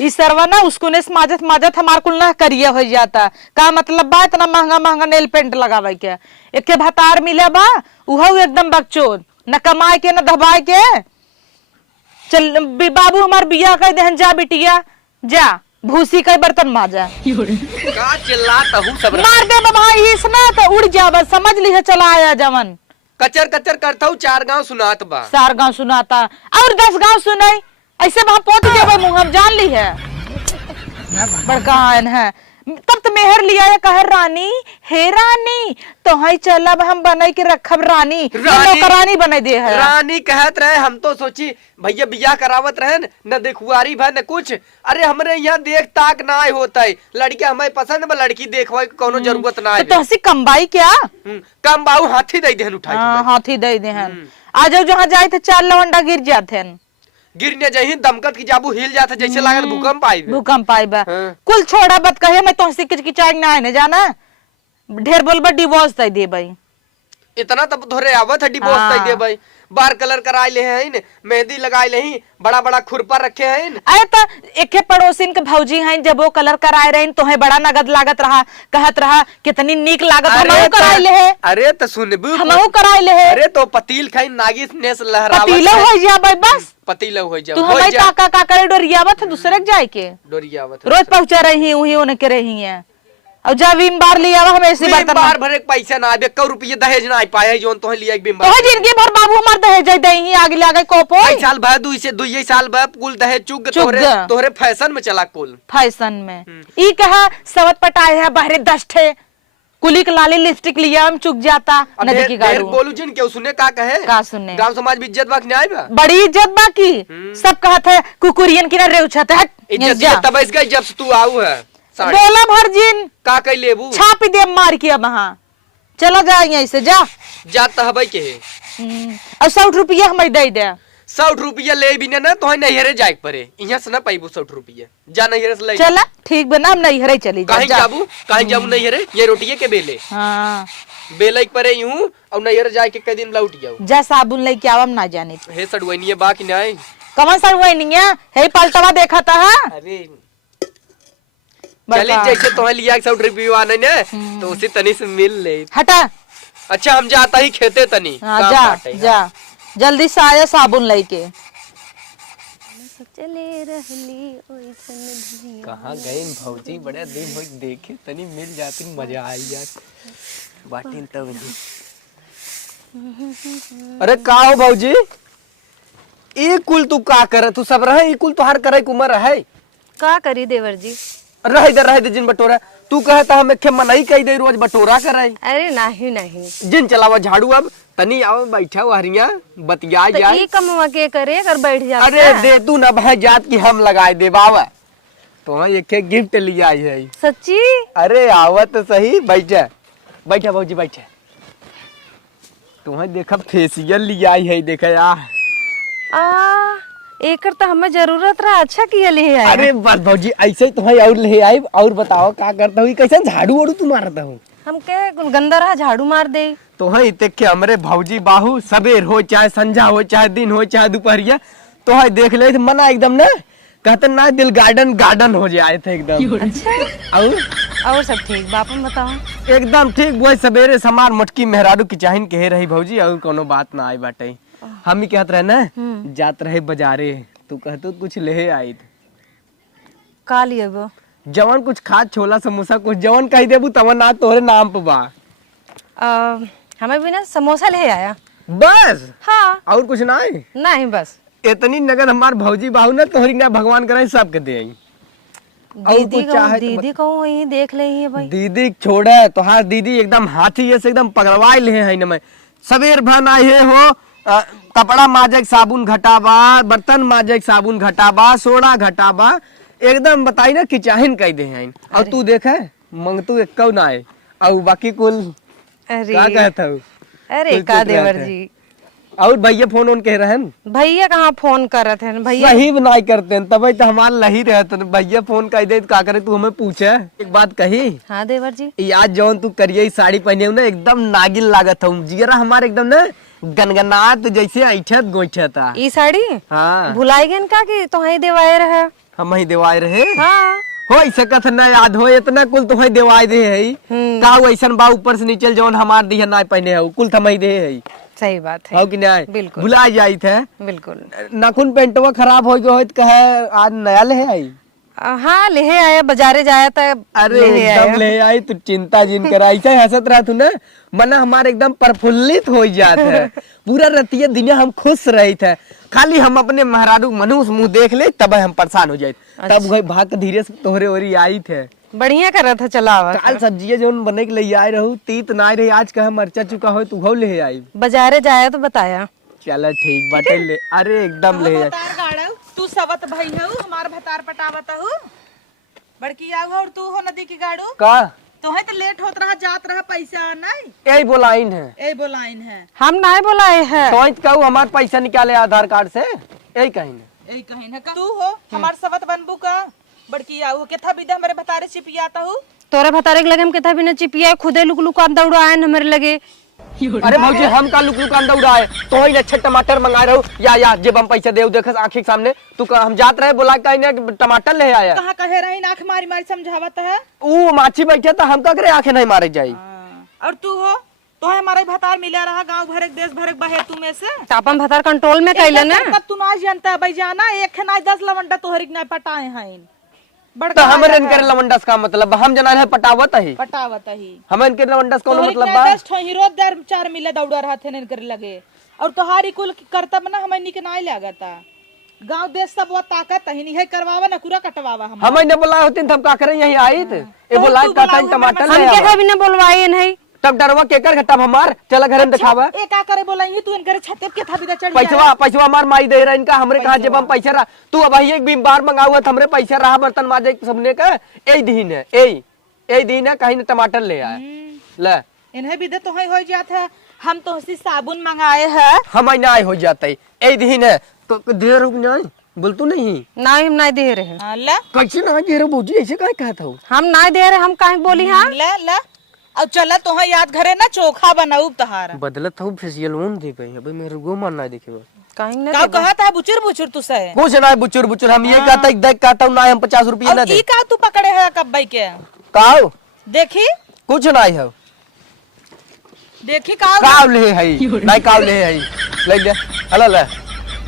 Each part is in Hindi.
इस सरवा ना उसको ने माजत माजत हमार कुल ना करिए हो जाता का मतलब बा इतना महंगा महंगा नेल पेंट लगावे के एक के भतार मिले बा उहो एकदम बकचोद न कमाए के न दबाए के चल बाबू हमार बिया कह देहन जा बिटिया जा भूसी का बर्तन माजा का चिल्लाता हूँ सब मार दे भाई इसना तो उड़ जावा समझ ली है चला आया जवन कचर कचर करता हूँ 4 गांव सुनात बा 4 गांव सुनाता और 10 गांव सुनाई ऐसे वहां पोत देवे मुंह हम जान ली है बड़कान है तब तो मेहर लिया है कह रानी हे रानी तो हाई चलब हम बनाई के रखब रानी नौकरानी बना दे है रानी कहत रहे हम तो सोची भैया बियाह करावत रहे न देखुआरी भाई न कुछ अरे हमरे यहाँ देख ताक ना होता है लड़की हमें पसंद बा लड़की देखवा कोनो जरूरत ना है तो हसी कमबाई क्या कम बाऊ हाथी दे देहन उठा के हाथी दे देहन आ जाओ जहाँ जाए थे 4 लवंडा गिर जाते हैं गिरने जही दमकत की जाबू हिल जाता जैसे लागत भूकंप आई बा कुल छोड़ा बत कहे मैं तो हंसी किचकिचाई ना है न जाना ढेर बोलबा डिवोर्स तय दे भाई इतना तब धोरे आवत है डिवोर्स तय दे भाई बार कलर कराए ले हैं मेहंदी लगाए ले बड़ा बड़ा खुरपा रखे हैं अरे तो एक पड़ोसिन के भौजी हैं जब वो कलर कराए रहे तो है बड़ा नगद लागत रहा कहत रहा कितनी नीक लागत हमहू कराए ले है अरे तो सुनबू हमहू कराए ले है अरे तो पतील खाई नागिस ने लहरावत पतीला हो जा भाई बस पतीला हो जा तू हमारे काका काका डोरियावत दुसरे के जाए के डोरियावत रोज पहुंचा रही उही उन्हें के रही है और जब बीम बार लिया हम ऐसे बर्तन बार भरे पैसा ना आबे 1 रुपया दहेज ना आ पाए जोन तो लिया एक बीम तो जिंदगी भर बाबू हमार दहेज देही आगे लागे कोपो 1 साल बाद 2 साल बाद कुल दहेज चुग तोहरे फैशन में चला कुल फैशन में ई कहा सवत पटाए है बाहरे 10 ठे कुली के लाली लिपस्टिक लिया हम चुक जाता नदी की गाड़ू बोलू जिन के सुने का कहे का सुने गांव समाज में इज्जत बाकी नहीं बा बड़ी इज्जत बाकी सब कहत है कुकुरियन की ना रेउछत है इज्जत तब गई जब से तू आऊ है बोला भरजिन का कई लेबू छाप दे मार के वहां चला जाए यहीं से जा तहबई के और 100 रुपया हमें दे दे 100 रुपया ले भी ना तो नैहरे जाए पड़े यहाँ से ना पाइबू 100 रुपया जा नैहरे से ले चला ठीक बना हम नैहरे चली कहीं जाबू नैहरे ये रोटिये के बेले हाँ बेले परे यूं और नैहरे जाए के कई दिन लौट जाओ जा साबुन लेके आवम ना जाने हे सड़वैनी बाकी नहीं कमन सड़वैनी है पलटवा देखा था अरे चली जैसे तो लिया 100 रुपया आने ने तो उसी तनी से मिल ले हटा अच्छा हम जाता ही खेते तनी जा जल्दी से आया साबुन लेके कहाँ गए भौजी बड़े दिन हो देखे तनी मिल जाती मजा आई यार बाटी तब अरे का हो भौजी ई कुल तू का करे तू सब रहे ई कुल तोहार करे कुमर है का करी देवर जी रह दे जिन बटोरा तू कहता हमें खे मनई कही दे रोज बटोरा करे अरे नहीं जिन चलावा झाड़ू अब तनी आओ बैठा हरिया बतिया तो जाए ई कमवा के करे कर बैठ जा अरे दे तू ना भाई जात की हम लगाए दे बाबा तो एक गिफ्ट लिया है सच्ची अरे आवत तो सही बैठा भौजी बैठा तुम्हें देखा फेसियल लिया है देखा यार एकर तो हमें जरूरत रहा अच्छा किया ले आए अरे बस भौजी ऐसे ही तुम्हें और ले आई और बताओ क्या करता हूँ कैसे झाड़ू वाड़ू तू मारता हूँ हम के गंदा रहा झाड़ू मार दे तो है देख के हमरे भौजी बाहू सबेर हो चाहे संझा हो चाहे दिन हो चाहे दोपहरिया तो है देख ले मना एकदम ना कहते ना दिल गार्डन हो जाए थे एकदम अच्छा और सब ठीक बापन बताओ एकदम ठीक वो सवेरे समार मोटकी मेहरारू की चाहिन कहे रही भौजी और कोनो बात ना आई बाटे हम ही कहत रहे ना जात रहे बाजारे तू कहतो कुछ ले आई का लिए वो जवन कुछ खा छोला समोसा कुछ जवन कही देबू तवन ना तोहरे नाम पे बा हमें भी ना समोसा ले आया बस हाँ और कुछ ना नहीं बस इतनी नगद हमार भौजी बाहू ना तोहरी ना भगवान करे सबके दे दीदी को वही देख ले भाई दीदी छोड़े तोहार दीदी एकदम हाथी से एकदम पकड़वाई ले है न मैं सवेर भन आए हो कपड़ा माजे साबुन घटाबा बर्तन माजे साबुन घटाबा सोडा घटाबा एकदम बताई ना कि चाहिन कह दे हैं और तू देखे मंगतू एक कौ ना आए और बाकी कुल क्या कहता हूँ अरे का देवर जी और भैया फोन ऑन कह रहे हैं भैया कहाँ फोन कर रहे थे भैया सही नहीं करते हैं तब तो हमारे लही रहते भैया फोन कर दे का करे तू हमें पूछे एक बात कही हाँ देवर जी याद जौन तू करिए साड़ी पहने ना एकदम नागिन लागत हूँ जिगरा हमारे एकदम ना गनगनात जैसे ऐठत गोइठता ई साड़ी हाँ भुलाई गन का कि तो ही देवाए रहे हम ही देवाय रहे हाँ हो ऐसे कथ न याद हो इतना कुल तो देवाय दे है का ऐसन बा ऊपर से नीचे जौन हमार दिया ना पहने है कुल थमई दे है सही बात है हो कि नहीं बिल्कुल। भुला जाई थे बिल्कुल। नाखून पेंटवा खराब हो गयो होत कहे आज नया ले आई हाँ ले आया बाजारे जाया था। अरे ले आया। एकदम ले आई तू चिंता जिन कर ऐसे हंसत रहा तू ना मना हमारे एकदम प्रफुल्लित हो जात है पूरा रतिया दिन हम खुश रही थे खाली हम अपने महाराजू मनुष्य मुंह देख ले तब हम परेशान हो जाए तब गई भाग धीरे से तोहरे ओरी आई थे बढ़िया कर रहा था चलावा काल सब्जी जो बने के लिए आए रहू तीत ना रही आज कहा मरचा चुका हो तू हो ले आई बाजारे जाया तो बताया। चल ठीक बाटे ले अरे एकदम ले गाड़ा तू सवत भाई हो हमार भतार पटावत हो बड़की आऊ और तू हो नदी की गाड़ू का तो है तो लेट होत रहा जात रहा पैसा नहीं यही बोलाइन है ए बोलाइन है हम नहीं बुलाए हैं। तो कहू हमार पैसा निकाले आधार कार्ड से यही कहीं ए कहीं ना तू हो हमार सवत बनबू का बड़की आऊ केथा विदा हमारे भतारे चिपियाता हूँ तोरा भतारे के लगे हम केथा भी न चिपिया खुदे लुक लुक दौड़ा आए हमारे लगे। अरे भौजी हम का लुक लुक अंडा उड़ाए तो ही अच्छे टमाटर मंगा रहे हो या जब हम पैसा दे देख आंखी के सामने तू हम जात रहे बोला कहीं टमाटर ले आया कहाँ कहे रही आंख मारी मारी समझावत है वो माछी बैठे तो हम का करे आंखें नहीं मारे जाई और तू हो तो है हमारे भतार मिला रहा गांव भर देश भर बहे तू में से अपन भतार कंट्रोल में कैले ना तू ना जानता भाई जाना एक है ना 10 लवंडा तोहरी के ना पटाए हैं तो हमरे इनकर लवंडस का मतलब हम जना है पटावत है पटावत ही हम इनके लवंडस का मतलब बा 10 हीरो दर 4 मिले दौड़ा रहा थे इनकर लगे और तोहारी कुल करतब ना हमें निक ना लागता गांव देश सब वो ताकत ही नहीं है करवावा ना पूरा कटवावा हम ने बोला होती हम का करे यही आई थे ए बोला का टमाटर ले हम के भी न बोलवाए नहीं तब डरवा केकर घटब हमार चला घर में दिखावा ए का करे बोलाई तू इनकर छते के था बिदा चढ़ पैसा मार माई दे रहा इनका हमरे कहा जब हम पैसा रहा तू अब एक बीम बार मंगाऊआ हमरे पैसा रहा बर्तन माजे सबने का यही दिन है यही दिन है कहीं टमाटर ले आए ले इन्हें भी दे तो है हो जात है हम तो सी साबुन मंगाए हैं हम ना हो जाते यही दिन है तो देर रुक नहीं बोल तू नहीं हम नहीं दे रहे ले कैसे ना दे रहे बूजी ऐसे काहे कहता हूँ हम नहीं दे रहे हम काहे बोली हाँ ले ले अब चला तो है याद घरे ना चोखा बनाऊ तहारा बदलत हूँ फेसियल ओन दे गई अबे मेरे गो मन ना देखे काहे न का कहा था बुचुर बुचुर तू से कुछ ना बुचुर बुचुर हम ये कहता देख कहता हूँ ना हम 50 रुपया ना और दे ई का तू पकड़े है कब्बई के काऊ देखी कुछ ना है देखी का काव ले है नहीं काव ले है ले ले हेलो ले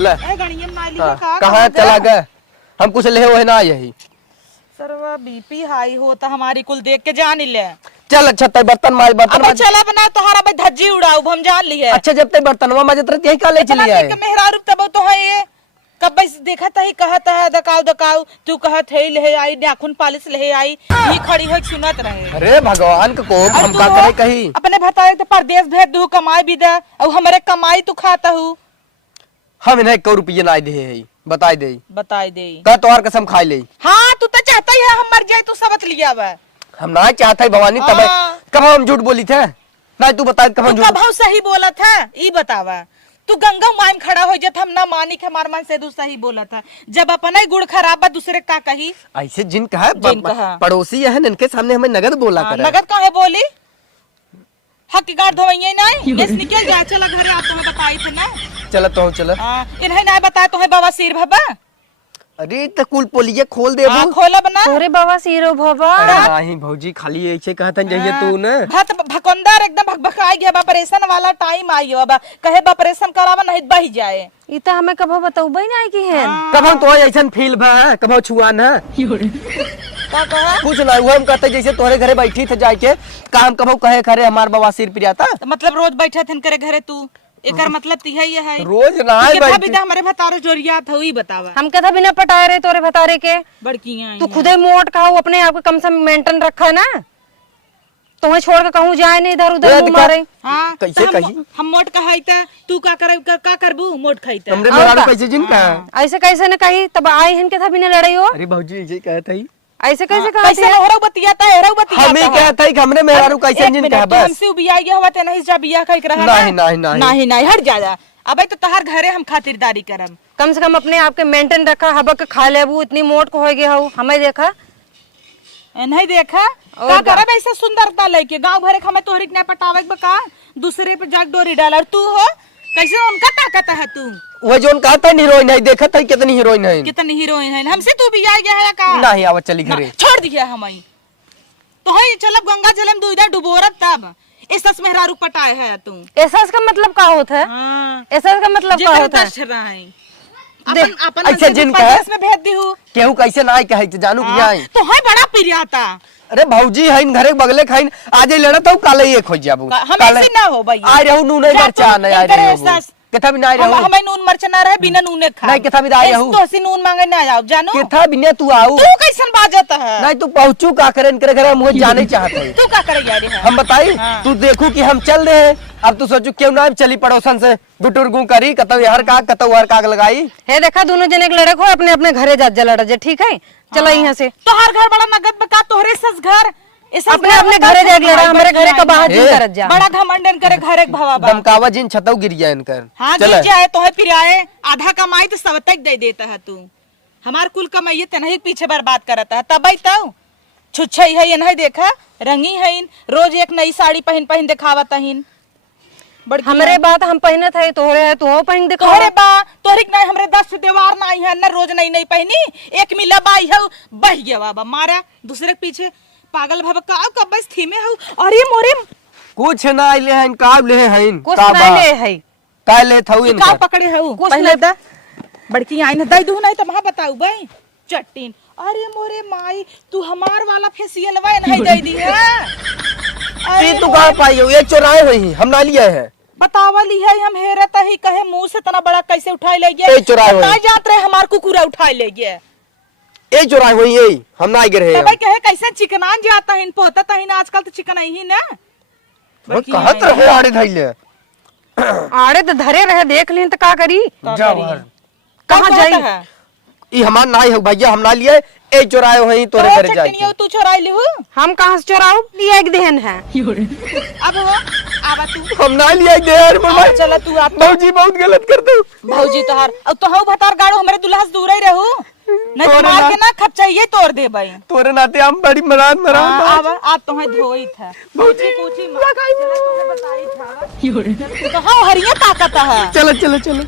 ले ए गणियम माली का कहाँ चला गए हम कुछ ले हो है ना यही सरवा बीपी हाई होता हमारी कुल देख के जान ही ले चल अच्छा तय बर्तन माज अब चला बना तोहारा भाई धज्जी उड़ाऊ हम जान लिए अच्छा जब तय बर्तनवा माजत रहती यही का ले चली आए मेहरारू तब तो है ये कब देखा था ही कहता है दकाऊ दकाऊ तू कहत है ले आई नाखून पालिश ले आई ये खड़ी हो सुनत रहे अरे भगवान को हम का करे कही अपने भताए तो परदेश भेज दू कमाई भी दे और हमारे कमाई तू खाता हूँ हम इन्हें 1 रुपया ना दे है बताई दे बताई दे का तोहर कसम खाई ले हाँ तू तो चाहता ही है हम मर जाए तू सबक लिया हुआ हम ना चाहता भवानी तब कब हम झूठ बोली थे ना तू बता कब हम झूठ सही बोला था ई बतावा तू गंगा मायम खड़ा हो जात हम ना मानी के हमार मन से दू सही बोला था जब अपना ही गुड़ खराब बा दूसरे का कही ऐसे जिन कहा पड़ोसी है इनके सामने हमें नगद बोला कर नगद काहे बोली हक गाड़ धोइए नहीं बस निकल जा चला घरे आप तुम्हें बताई थे ना चल तो चल इन्हें ना बताया तुम्हें बाबा सिर भबा अरे तो कुल पोलिए खोल दे खोला बना तोरे बाबा सिरो भवा नहीं भौजी खाली ऐसे कहता जाइए तू ना भत भकंदर एकदम भकभकाई गया ऑपरेशन वाला टाइम आई हो अब कहे ऑपरेशन करावा नहीं बही जाए ई त हमें कबो बताऊबे नहीं की है कब हम तो ऐसा फील भा कब छुआन है का कहा कुछ ना हुआ हम कहते जैसे तोरे घरे बैठी थे जाके काम कबो कहे खरे हमार बाबा सिर पिराता मतलब रोज बैठे थे करे घरे तू एकर मतलब ती है ये है रोज ना कितना बिदा हमारे भतारो जोरिया था वही बतावा हम कथा बिना पटाए रहे तोरे भतारे के बड़कियां तू खुदे मोट खाओ अपने आप को कम से मेंटेन रखा ना तुम्हें छोड़ के कहूँ जाए नहीं इधर उधर मुंह मारे हाँ कैसे कही हम मोट कहाईता तू का करे का करबू मोट खाईता हमरे मेरा कैसे जिन का ऐसे कैसे न कही तब आई हन के था बिना लड़ाई हो अरे भौजी ऐसे कहता ही ऐसे कैसे कहा कैसे होरौ बतियाता है होरौ बतियाता हम ही कहता ही हमरे मेहरारू कैसे जिन का बस हमसे बिया गया हुआ ते नहीं जा बिया कह के रहा नहीं नहीं नहीं नहीं नहीं हट जा जा अबे तो तहार घरे हम खातिरदारी करम कम से कम अपने आप के मेंटेन रखा हबक खा लेबू इतनी मोट को हो गया हो हमें देखा नहीं देखा का करब ऐसा सुंदरता लेके गांव भरे हमें तोहरी के पटावे का दूसरे पे जाग डोरी डाल और तू हो कैसे उनका ताकत है तू? वो जोन कहा था हीरोइन है, देखा था कितनी हीरोइन है। कितनी हीरोइन है, हमसे तू भी आ गया है का? नहीं आवत चली घरे। छोड़ दिया हमारी तो है, चलब गंगा जलम दूधा डुबोरत तब एसस मेहरारू पटाए है तू। एहसास का मतलब का होता है? हाँ एहसास का मतलब का होता है? अपन अपन अच्छा, जिनका है? में भेज दी हूँ केहू कैसे ना आई कहे जानू कि आई। तो है बड़ा पिरियाता। अरे भौजी है घरे बगले खाइन आज ही लड़ा तो काले ये खोज जाबू। हम ऐसे ना हो भाई। आ रहू नूने मरचा नहीं आ रहू। केथा भी ना रहू। हमें नून मरचा ना रहे बिना नूने खा। नहीं केथा भी आ रहू। तो ऐसे नून मांगे ना आओ जानू। केथा बिना तू आऊ। तू कैसन बाजत है? नहीं तू पहुंचू का करेन करे घर मुझे जाने चाहते। तू का करे यार? हम बताई हाँ। तू देखू कि हम चल रहे हैं, अब तू सोचू क्यों ना चली पड़ोसन से गुटुरगू करी कतौ हर काग लगाई। हे देखा दोनों जने के लड़े को अपने अपने घरे जा लड़ा जे, ठीक है? चलो यहाँ से। तो हर घर बड़ा नगद बका तोहरे सस घर अपने अपने घरे जा लड़ा, हमारे घरे का बाहर जी करत जा। बड़ा घमंडन करे घरे भवा बा। दमकावा जिन छतौ गिर जाए इनकर। हाँ गिर जाए तो है फिर आए आधा कमाई तो सब तक दे देता है तू। हमार कुल कमाई तेनही पीछे बर्बाद करता है तब तो छुच्छई है ये नहीं देखा रंगी है रोज एक नई साड़ी पहन पहन दिखावत है। हमरे बात हम पहने थे तोहरे है तू पहन दिखा। अरे बा तोहरी नहीं हमरे 10 देवार नहीं है ना रोज नई नई पहनी एक मिला बाई है बह गया बाबा मारा दूसरे के पीछे पागल भाव का कब बस थीमे हो। अरे मोरे कुछ ना ले हैं काब ले हैं कुछ नहीं ले है का ले थऊ का पकड़े हो पहले दा बड़की आई ना दई दू नहीं तो वहां बताऊ भाई चट्टीन। अरे मोरे माई तू हमार वाला फेशियल वा नहीं दे दी है। ये तू कहां पाई हो? ये चोराए हुई हम ना लिए है। बतावली है हम हेरता ही कहे मुंह से तना बड़ा कैसे उठाई ले गया। ए चोराए हुई ना जात रहे हमार कुकुरा उठाई ले गया। ए चोराए हुई ये हम ना गिर है। तब कहे कैसे चिकनान जाता है पोता तहिन आजकल तो चिकन ही ना। कहत रहे आड़े धइले आड़े तो धरे रहे देख ली तो का करी जबर कहां जाई? ई हमार नाई है भैया हम ना लिए ए चोराए हुई तोरे घर जाए। चटनियो तू चोराई लिहु हम कहां से चोराऊ? लिए एक देहन है। अब हो आवा तू हम ना लिए दे यार आवा चला तू आप भौजी बहुत गलत कर दो। भौजी तोहार अब तो हऊ भतार गाड़ो हमरे दुल्हा से दूर ही रहू नहीं तो मार के ना खप चाहिए तोड़ दे भाई। तोरे नाते हम बड़ी मरान आवा आप तो है धोई था पूछी पूछी लगाई बताई था तो हां हरिया ताकत है। चलो चलो चलो